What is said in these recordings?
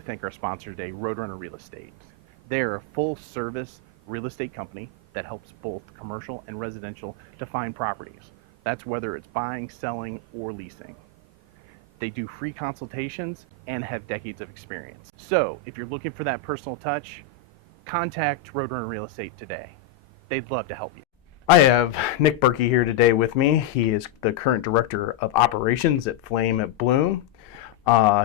to thank our sponsor today, Roadrunner Real Estate. They're a full-service real estate company that helps both commercial and residential to find properties. That's whether it's buying, selling, or leasing. They do free consultations and have decades of experience. So if you're looking for that personal touch, contact Roadrunner Real Estate today. They'd love to help you. I have Nick Berkey here today with me. He is the current director of operations at Flame at Bloom.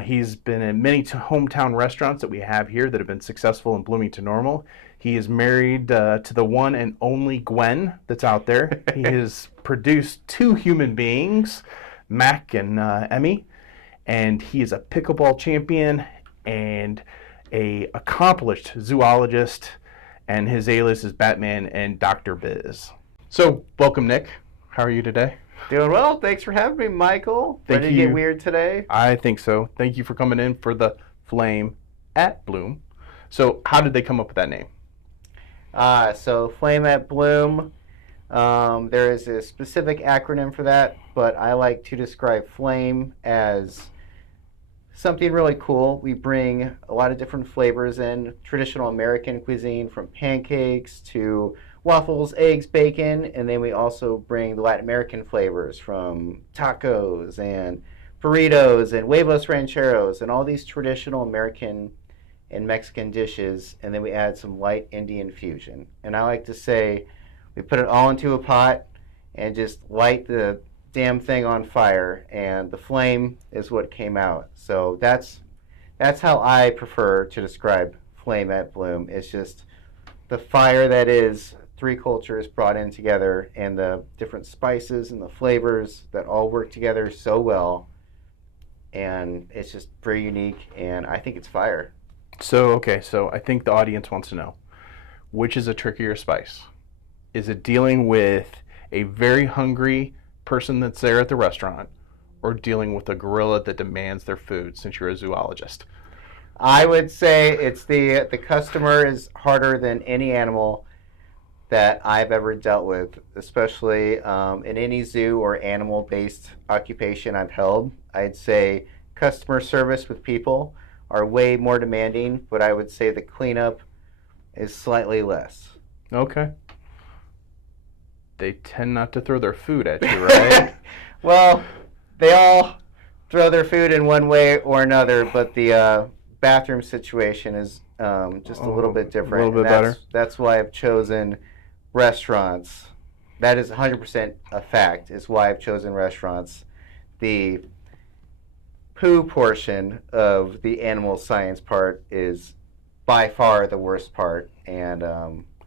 He's been in many hometown restaurants that we have here that have been successful in Bloomington Normal. He is married to the one and only Gwen that's out there. He has produced 2 human beings, Mac and Emmy, and he is a pickleball champion and a accomplished zoologist, and his alias is Batman and Dr. Biz. So, welcome, Nick. How are you today? Doing well. Thanks for having me, Michael. Thank Ready you. to get weird today? I think so. Thank you for coming in for the Flame at Bloom. So, how did they come up with that name? So Flame at Bloom, there is a specific acronym for that, but I like to describe Flame as something really cool. We bring a lot of different flavors in, traditional American cuisine, from pancakes to waffles, eggs, bacon, and then we also bring the Latin American flavors from tacos and burritos and huevos rancheros and all these traditional American and Mexican dishes, and then we add some light Indian fusion. And I like to say we put it all into a pot and just light the damn thing on fire, and the flame is what came out. So that's how I prefer to describe Flame at Bloom. It's just the fire that is 3 cultures brought in together, and the different spices and the flavors that all work together so well, and it's just very unique, and I think it's fire. So I think the audience wants to know, which is a trickier spice? Is it dealing with a very hungry person that's there at the restaurant, or dealing with a gorilla that demands their food, since you're a zoologist? I would say it's the customer is harder than any animal that I've ever dealt with, especially in any zoo or animal-based occupation I've held. I'd say customer service with people are way more demanding, but I would say the cleanup is slightly less. Okay. They tend not to throw their food at you, right? Well, they all throw their food in one way or another, but the bathroom situation is just a little bit different. A little bit better. That's why I've chosen restaurants. That is 100% a fact, is why I've chosen restaurants. The poo portion of the animal science part is by far the worst part, and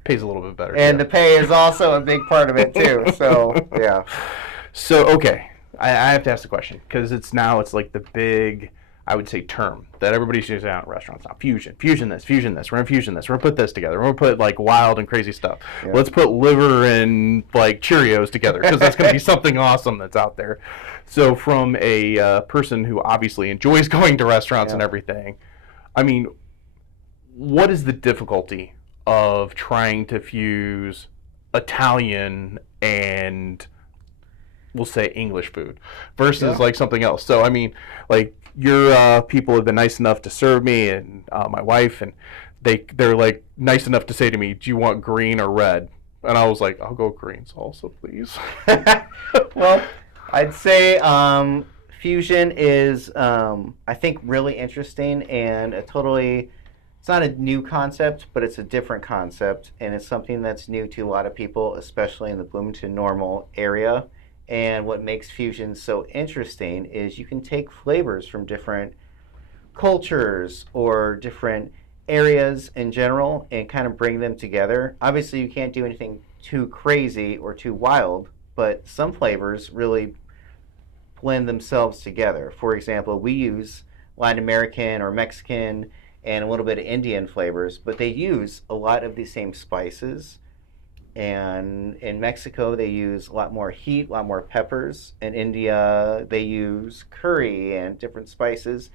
pays a little bit better. And the pay is also a big part of it too. So yeah. So okay, I have to ask the question, because it's like the big, I would say, term that everybody's using out in restaurants now. Fusion this. We're gonna fusion this. We're gonna put this together. We're gonna put like wild and crazy stuff. Yeah. Let's put liver and like Cheerios together, because that's gonna be something awesome that's out there. So from a person who obviously enjoys going to restaurants and everything, I mean, what is the difficulty of trying to fuse Italian and, we'll say, English food versus like something else? So I mean, like, your people have been nice enough to serve me and my wife, and they're like nice enough to say to me, do you want green or red? And I was like, I'll go green salsa, please. Well, I'd say fusion is I think really interesting, and it's not a new concept, but it's a different concept, and it's something that's new to a lot of people, especially in the Bloomington Normal area. And what makes fusion so interesting is you can take flavors from different cultures or different areas in general and kind of bring them together. Obviously, you can't do anything too crazy or too wild, but some flavors really blend themselves together. For example, we use Latin American or Mexican and a little bit of Indian flavors, but they use a lot of the same spices. And in Mexico, they use a lot more heat, a lot more peppers. In India, they use curry and different spices.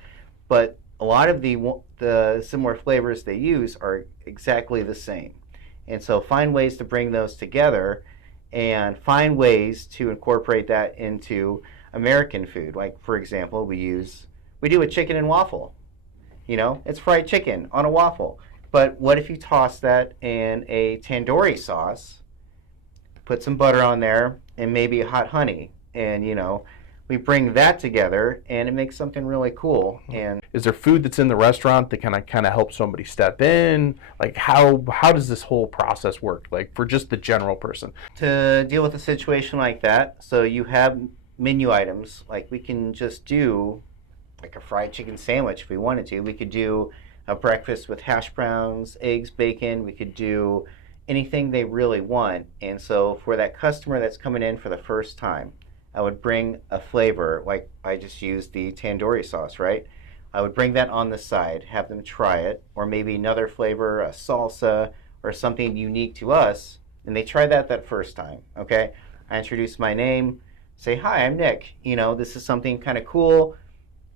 But a lot of the similar flavors they use are exactly the same. And so find ways to bring those together and find ways to incorporate that into American food. Like, for example, we do a chicken and waffle. It's fried chicken on a waffle. But what if you toss that in a tandoori sauce, put some butter on there, and maybe hot honey, and we bring that together, and it makes something really cool. And is there food that's in the restaurant that kind of help somebody step in? Like how does this whole process work? Like for just the general person to deal with a situation like that, so you have menu items. Like we can just do like a fried chicken sandwich if we wanted to. We could do a breakfast with hash browns, eggs, bacon. We could do anything they really want. And so for that customer that's coming in for the first time, I would bring a flavor, like I just used the tandoori sauce, right? I would bring that on the side, have them try it, or maybe another flavor, a salsa, or something unique to us, and they try that first time, okay? I introduce my name, say, hi, I'm Nick. This is something kind of cool.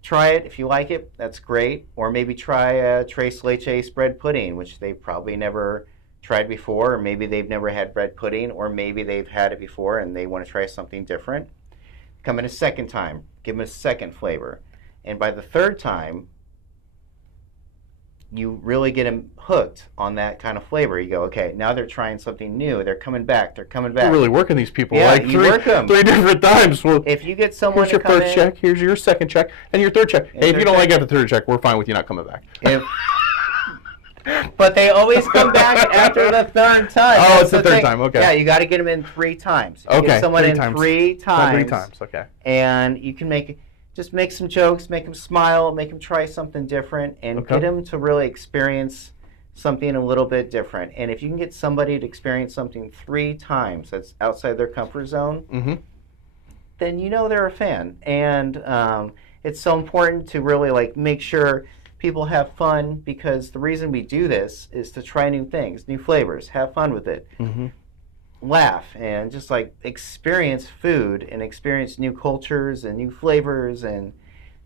Try it. If you like it, that's great. Or maybe try a tres leches bread pudding, which they've probably never tried before, or maybe they've never had bread pudding, or maybe they've had it before and they want to try something different. Come in a second time, give them a second flavor. And by the third time, you really get them hooked on that kind of flavor. You go, okay, now they're trying something new. They're coming back. You're really working these people. Yeah, like you work them 3 different times. Well, if you get someone here's your first check, here's your second check, and your third check. Hey, if you don't like after the third check, we're fine with you not coming back. But they always come back after the third time. Oh, it's the third time. Okay. Yeah, you got to get them in 3 times. You Okay. Get someone in times. 3 times. 3 times. Okay. And you can make some jokes, make them smile, make them try something different, and get them to really experience something a little bit different. And if you can get somebody to experience something 3 times that's outside their comfort zone, then they're a fan. And it's so important to really make sure people have fun, because the reason we do this is to try new things, new flavors, have fun with it, laugh, and just experience food and experience new cultures and new flavors. And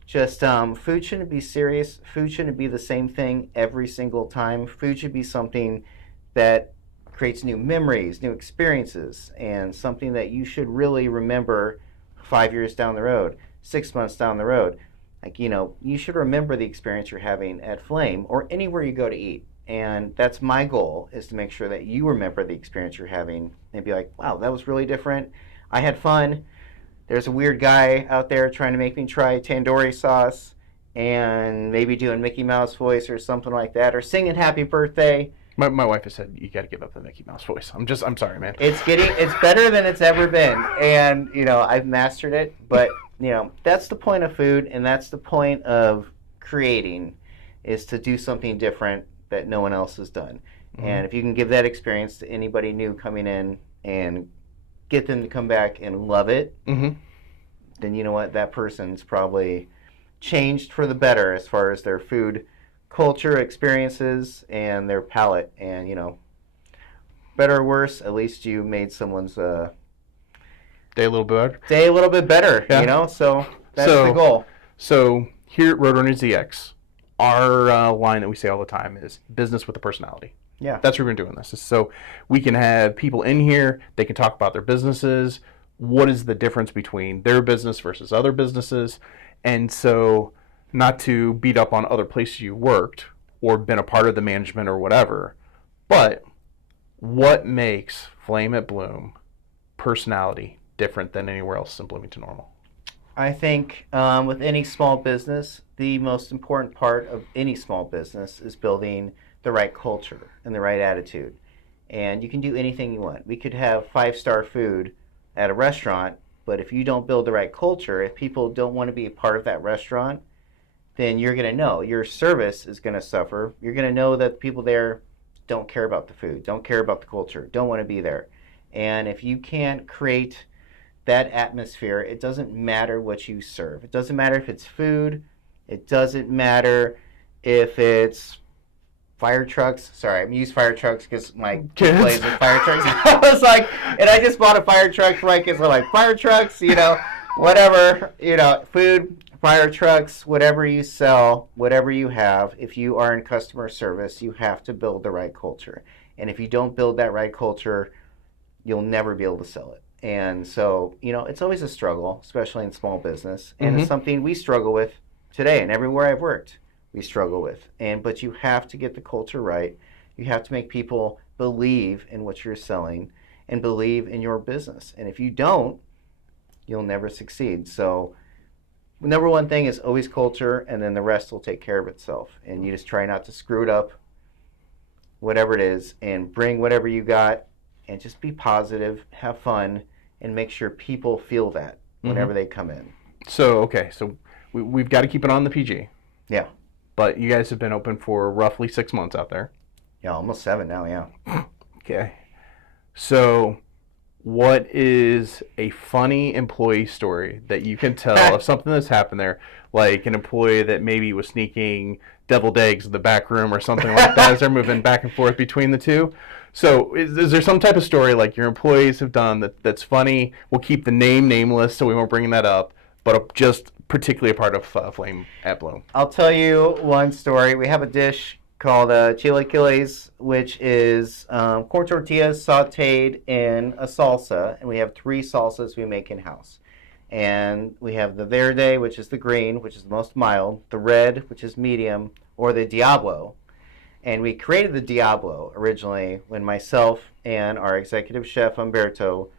just food shouldn't be serious. Food shouldn't be the same thing every single time. Food should be something that creates new memories, new experiences, and something that you should really remember 5 years down the road, 6 months down the road. You should remember the experience you're having at Flame or anywhere you go to eat. And that's my goal, is to make sure that you remember the experience you're having and be like, wow, that was really different. I had fun. There's a weird guy out there trying to make me try tandoori sauce and maybe doing Mickey Mouse voice or something like that, or singing happy birthday. My wife has said, you got to give up the Mickey Mouse voice. I'm sorry, man. It's better than it's ever been. And, I've mastered it. But, that's the point of food, and that's the point of creating, is to do something different that no one else has done. And if you can give that experience to anybody new coming in and get them to come back and love it, then you know what? That person's probably changed for the better as far as their food culture, experiences, and their palate. And better or worse, at least you made someone's day a little bit better. Yeah. So that's the goal. So here at RoadrunnerZX, our line that we say all the time is business with a personality. Yeah, that's what we're doing this. So we can have people in here, they can talk about their businesses, what is the difference between their business versus other businesses. And so, not to beat up on other places you worked or been a part of the management or whatever, but what makes Flame at Bloom personality different than anywhere else in Bloomington Normal? I think with any small business, the most important part of any small business is building the right culture and the right attitude. And you can do anything you want. We could have 5-star food at a restaurant, but if you don't build the right culture, if people don't want to be a part of that restaurant, then you're going to know your service is going to suffer. You're going to know that people there don't care about the food, don't care about the culture, don't want to be there. And if you can't create that atmosphere, it doesn't matter what you serve. It doesn't matter if it's food. It doesn't matter if it's fire trucks. Sorry, I'm using fire trucks because my kid plays with fire trucks. I was like, and I just bought a fire truck for my kids. We're like, fire trucks, whatever, food, fire trucks, whatever you sell, whatever you have, if you are in customer service, you have to build the right culture. And if you don't build that right culture, you'll never be able to sell it. And so, it's always a struggle, especially in small business. And it's something we struggle with today and everywhere I've worked. we struggle with. But you have to get the culture right. You have to make people believe in what you're selling and believe in your business. And if you don't, you'll never succeed. So number one thing is always culture, and then the rest will take care of itself. And you just try not to screw it up, whatever it is, and bring whatever you got, and just be positive, have fun, and make sure people feel that whenever they come in. So, okay, so we've got to keep it on the PG. Yeah. But you guys have been open for roughly 6 months out there. Yeah, almost 7 now, yeah. Okay. So, what is a funny employee story that you can tell of something that's happened there? Like an employee that maybe was sneaking deviled eggs in the back room or something like that as they're moving back and forth between the two. So is there some type of story like your employees have done that's funny? We'll keep the name nameless so we won't bring that up, but just particularly a part of Flame at Bloom. I'll tell you one story. We have a dish called chilaquiles, which is corn tortillas sauteed in a salsa, and we have 3 salsas we make in-house. And we have the verde, which is the green, which is the most mild, the red, which is medium, or the Diablo. And we created the Diablo originally when myself and our executive chef, Umberto,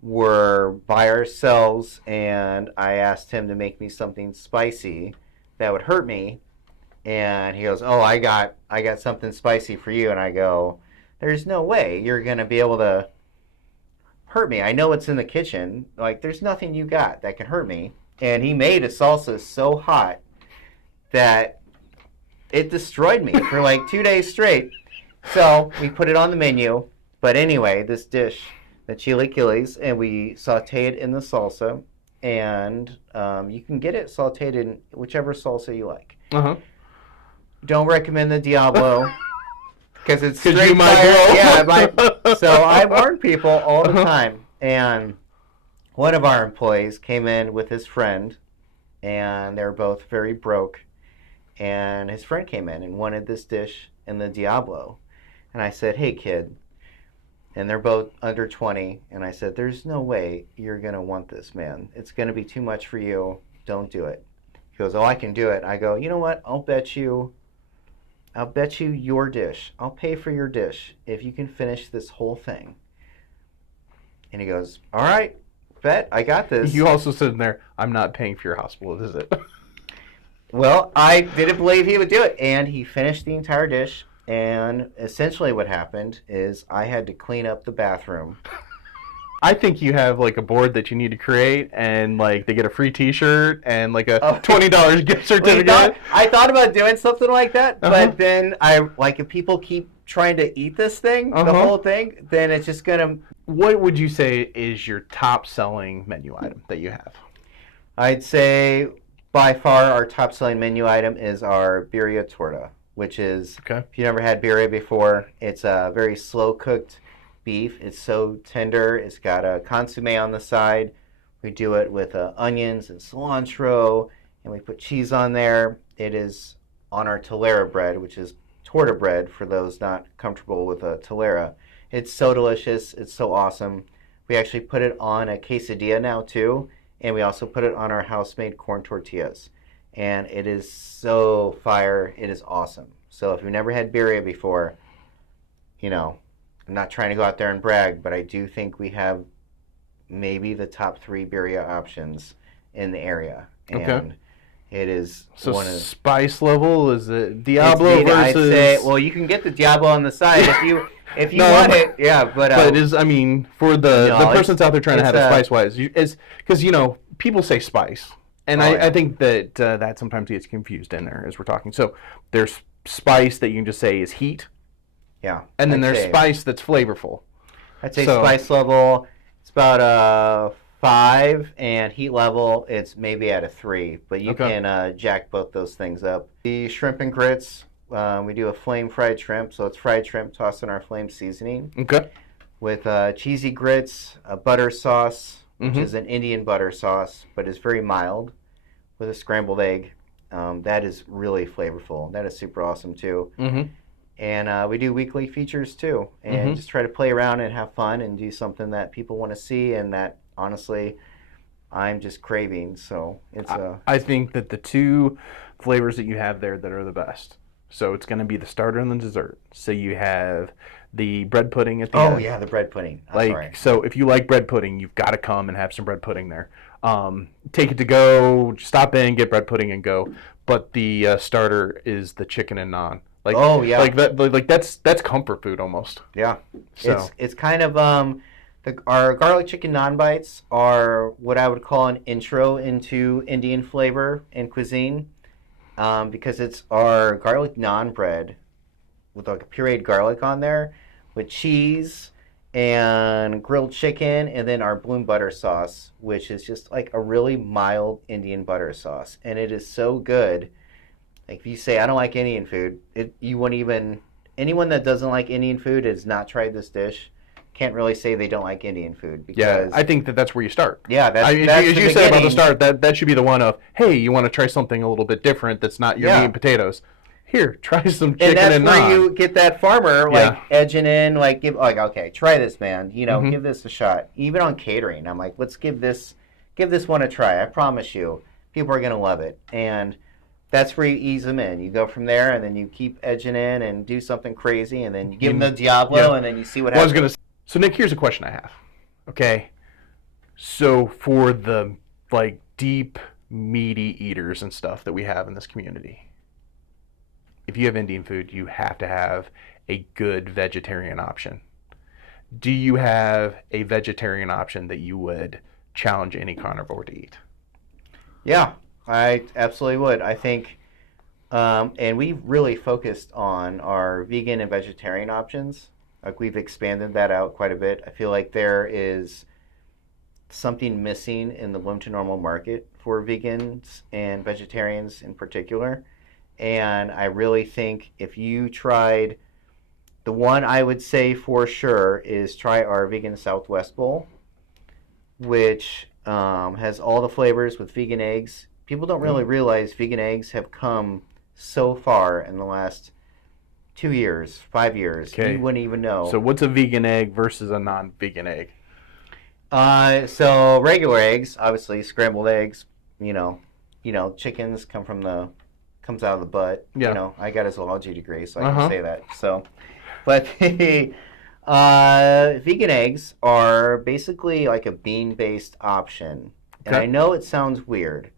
were by ourselves, and I asked him to make me something spicy that would hurt me. And he goes, "Oh, I got something spicy for you." And I go, "There's no way you're going to be able to hurt me. I know what's in the kitchen. Like, there's nothing you got that can hurt me." And he made a salsa so hot that it destroyed me for like 2 days straight. So we put it on the menu. But anyway, this dish, the chilaquiles, and we saute it in the salsa. And you can get it sauteed in whichever salsa you like. Uh-huh. Don't recommend the Diablo because it's straight you might fire. blow. Yeah, so I warn people all the time. And one of our employees came in with his friend, and they were both very broke. And his friend came in and wanted this dish in the Diablo. And I said, "Hey, kid." And they're both under 20. And I said, "There's no way you're going to want this, man. It's going to be too much for you. Don't do it." He goes, "Oh, I can do it." I go, "You know what? I'll bet you your dish. I'll pay for your dish if you can finish this whole thing." And he goes, "All right, bet. I got this." You also said in there, "I'm not paying for your hospital visit." Well, I didn't believe he would do it. And he finished the entire dish. And essentially what happened is I had to clean up the bathroom. I think you have like a board that you need to create, and like they get a free T-shirt and like a $20 gift certificate. I thought about doing something like that, but then if people keep trying to eat this thing, the whole thing, then it's just gonna. What would you say is your top selling menu item that you have? I'd say by far our top selling menu item is our birria torta, which is, if you never had birria before, it's a very slow cooked beef. It's so tender. It's got a consomme on the side. We do it with onions and cilantro, and we put cheese on there. It is on our telera bread, which is torta bread for those not comfortable with a telera. It's so delicious. It's so awesome. We actually put it on a quesadilla now too, and we also put it on our house-made corn tortillas. And it is so fire. It is awesome. So if you've never had birria before, I'm not trying to go out there and brag, but I do think we have maybe the top 3 birria options in the area. And it is spice level, is it Diablo versus... I'd say, well, you can get the Diablo on the side if you want it. Yeah, but it is, I mean, for the person's out there trying to have it spice-wise, because, people say spice. And I think that that sometimes gets confused in there as we're talking. So there's spice that you can just say is heat. Yeah. And then there's spice that's flavorful. I'd say spice level, it's about 5, and heat level, it's maybe at a 3. But you can jack both those things up. The shrimp and grits, we do a flame fried shrimp. So it's fried shrimp tossed in our flame seasoning. Okay. With cheesy grits, a butter sauce, which is an Indian butter sauce, but it's very mild, with a scrambled egg. That is really flavorful. That is super awesome too. And we do weekly features too, and just try to play around and have fun and do something that people want to see and that honestly I'm just craving. So it's I think that the flavors that you have there that are the best. So it's going to be the starter and the dessert. So you have the bread pudding at the end. Oh yeah, the bread pudding. So if you like bread pudding, you've got to come and have some bread pudding there. Take it to go, stop in, get bread pudding and go. But the starter is the chicken and naan. Like, oh yeah, that's comfort food almost. Yeah, so it's kind of our garlic chicken naan bites are what I would call an intro into Indian flavor and cuisine, because it's our garlic naan bread with like a pureed garlic on there, with cheese and grilled chicken, and then our bloom butter sauce, which is just like a really mild Indian butter sauce, and it is so good. Like if you say I don't like Indian food, you wouldn't even, anyone that doesn't like Indian food has not tried this dish can't really say they don't like Indian food. Because, yeah, I think that's where you start. Yeah, that's as you said about the start, that should be the one of, hey, you want to try something a little bit different that's not your meat and potatoes. Here, try some chicken and naan. And that's where you get that farmer edging in, okay, try this, man. Give this a shot. Even on catering, I'm like, let's give this one a try. I promise you, people are gonna love it. And that's where you ease them in. You go from there, and then you keep edging in and do something crazy, and then you give them the Diablo, and then you see what happens. So Nick, here's a question I have. Okay, so for the deep meaty eaters and stuff that we have in this community, if you have Indian food, you have to have a good vegetarian option. Do you have a vegetarian option that you would challenge any carnivore to eat? Yeah, I absolutely would. I think, and we've really focused on our vegan and vegetarian options. Like we've expanded that out quite a bit. I feel like there is something missing in the Bloomington Normal market for vegans and vegetarians in particular. And I really think if you tried, the one I would say for sure is try our Vegan Southwest Bowl, which has all the flavors with vegan eggs. People don't really realize vegan eggs have come so far in the last 2 years, 5 years. Okay. You wouldn't even know. So what's a vegan egg versus a non-vegan egg? So regular eggs, obviously scrambled eggs, chickens comes out of the butt. Yeah. I got a zoology degree, so I can say that. So, but vegan eggs are basically like a bean-based option. And I know it sounds weird,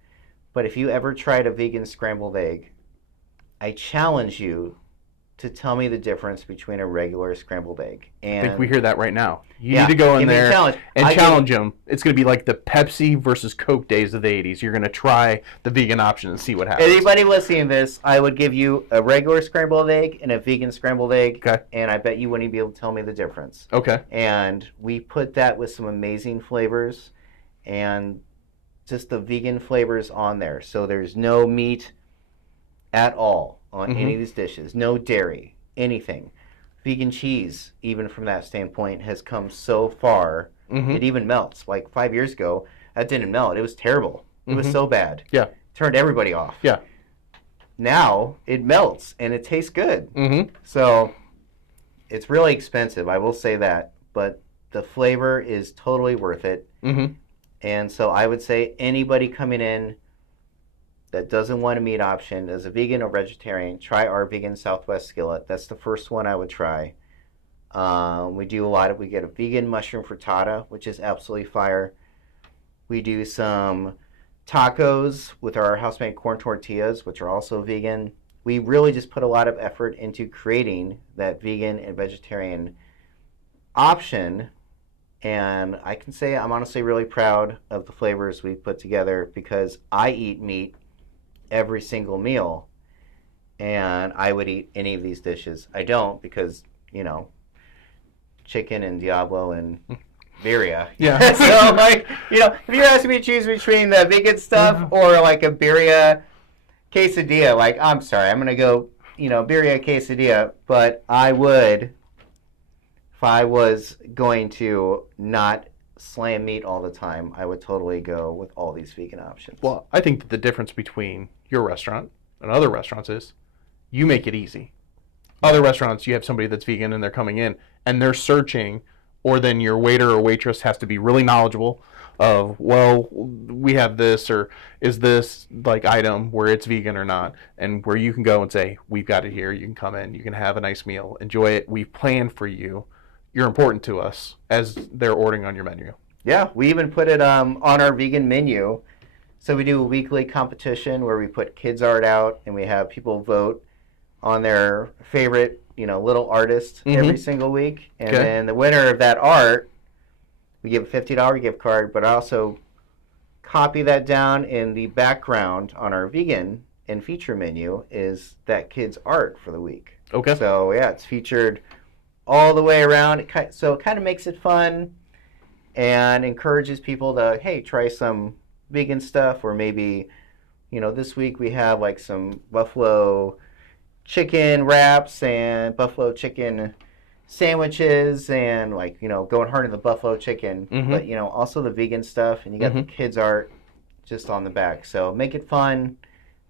but if you ever tried a vegan scrambled egg, I challenge you to tell me the difference between a regular scrambled egg. And I think we hear that right now. You need to go in there and challenge them. It's going to be like the Pepsi versus Coke days of the 80s. You're going to try the vegan option and see what happens. Anybody listening to this, I would give you a regular scrambled egg and a vegan scrambled egg, and I bet you wouldn't be able to tell me the difference. Okay. And we put that with some amazing flavors and just the vegan flavors on there. So there's no meat at all on any of these dishes. No dairy, anything. Vegan cheese, even from that standpoint, has come so far. It even melts. Like 5 years ago, that didn't melt. It was terrible. It was so bad. Yeah. Turned everybody off. Yeah. Now, it melts, and it tastes good. So, it's really expensive, I will say that. But the flavor is totally worth it. And so, I would say anybody coming in that doesn't want a meat option, as a vegan or vegetarian, try our Vegan Southwest skillet. That's the first one I would try. We get a vegan mushroom frittata, which is absolutely fire. We do some tacos with our house-made corn tortillas, which are also vegan. We really just put a lot of effort into creating that vegan and vegetarian option. And I can say I'm honestly really proud of the flavors we put together, because I eat meat every single meal, and I would eat any of these dishes. I don't, because chicken and Diablo and birria. Yeah. So if you're asking me to choose between the vegan stuff or like a birria quesadilla, I'm sorry, I'm gonna go birria quesadilla. But I would, if I was going to not slam meat all the time, I would totally go with all these vegan options. Well, I think that the difference between your restaurant and other restaurants is you make it easy. Other restaurants, you have somebody that's vegan and they're coming in and they're searching or then your waiter or waitress has to be really knowledgeable of, well, we have this, or is this like item where it's vegan or not, and where you can go and say, we've got it here, you can come in, you can have a nice meal, enjoy it, we've planned for you, you're important to us, as they're ordering on your menu. Yeah, we even put it on our vegan menu. So we do a weekly competition where we put kids art out, and we have people vote on their favorite, little artist every single week. And then the winner of that art, we give a $50 gift card, but also copy that down in the background on our vegan and feature menu is that kid's art for the week. Okay. So yeah, it's featured all the way around. So it kind of makes it fun and encourages people to, hey, try some vegan stuff, or maybe, this week we have like some buffalo chicken wraps and buffalo chicken sandwiches, and like, going hard on the buffalo chicken, but also the vegan stuff, and you got the kids art just on the back. So make it fun,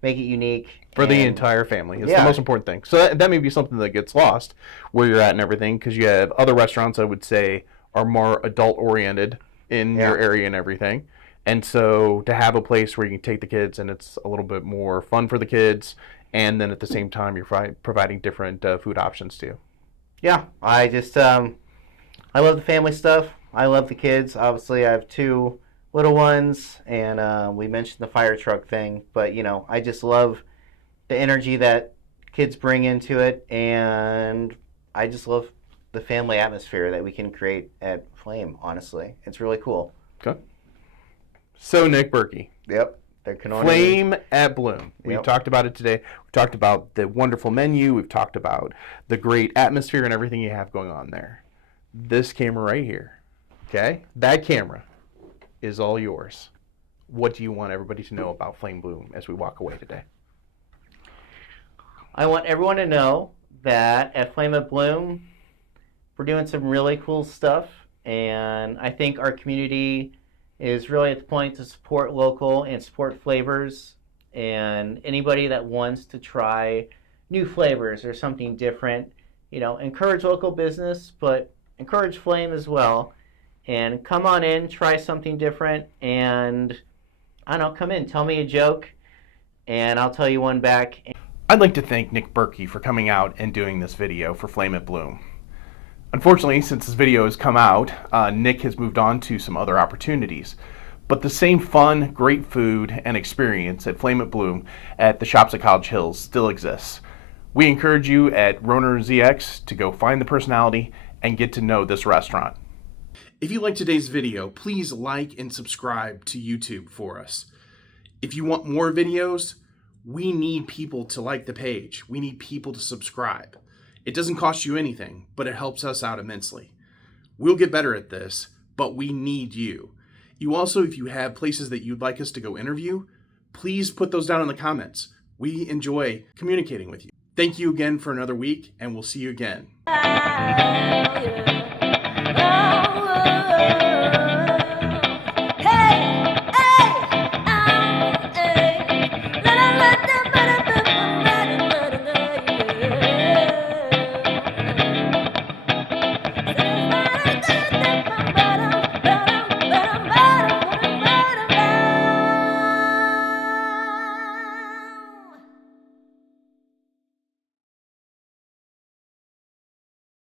make it unique for the entire family. It's the most important thing. So that may be something that gets lost where you're at and everything, because you have other restaurants, I would say, are more adult oriented in your area and everything. And so to have a place where you can take the kids and it's a little bit more fun for the kids, and then at the same time you're providing different food options too. Yeah, I just I love the family stuff. I love the kids. Obviously, I have 2 little ones, and we mentioned the fire truck thing, but I just love the energy that kids bring into it, and I just love the family atmosphere that we can create at Flame. Honestly, it's really cool. Okay. So Nick Berkey. Yep. Flame at Bloom. We've talked about it today. We've talked about the wonderful menu. We've talked about the great atmosphere and everything you have going on there. This camera right here, okay? That camera is all yours. What do you want everybody to know about Flame Bloom as we walk away today? I want everyone to know that at Flame at Bloom, we're doing some really cool stuff, and I think our community is really at the point to support local and support flavors, and anybody that wants to try new flavors or something different, encourage local business, but encourage Flame as well, and come on in, try something different, and I don't know, come in, tell me a joke, and I'll tell you one back. I'd like to thank Nick Berkey for coming out and doing this video for Flame at Bloom. Unfortunately, since this video has come out, Nick has moved on to some other opportunities. But the same fun, great food, and experience at Flame at Bloom at the shops at College Hills still exists. We encourage you at RoadrunnerZX to go find the personality and get to know this restaurant. If you like today's video, please like and subscribe to YouTube for us. If you want more videos, we need people to like the page. We need people to subscribe. It doesn't cost you anything, but it helps us out immensely. We'll get better at this, but we need you. You also, if you have places that you'd like us to go interview, please put those down in the comments. We enjoy communicating with you. Thank you again for another week, and we'll see you again.